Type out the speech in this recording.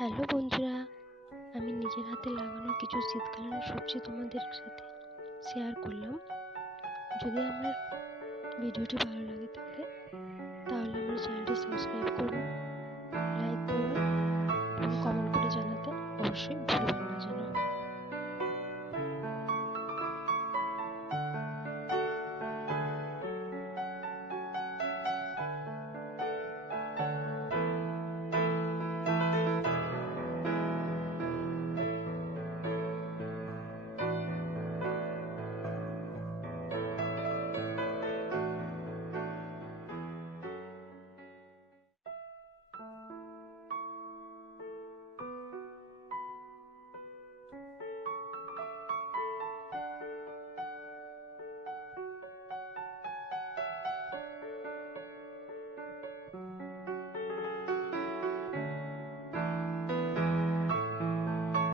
Hello বন্ধুরা, আমি নিজের হাতে লাগানো কিছু শীতকালীন সবজি তোমাদের সাথে শেয়ার করলাম। যদি আমার ভিডিওটি ভালো লাগে তাহলে আমার চ্যানেলটি সাবস্ক্রাইব করবেন, লাইক করবেন এবং কমেন্ট করে জানাতে অবশ্যই ভুলবেন না।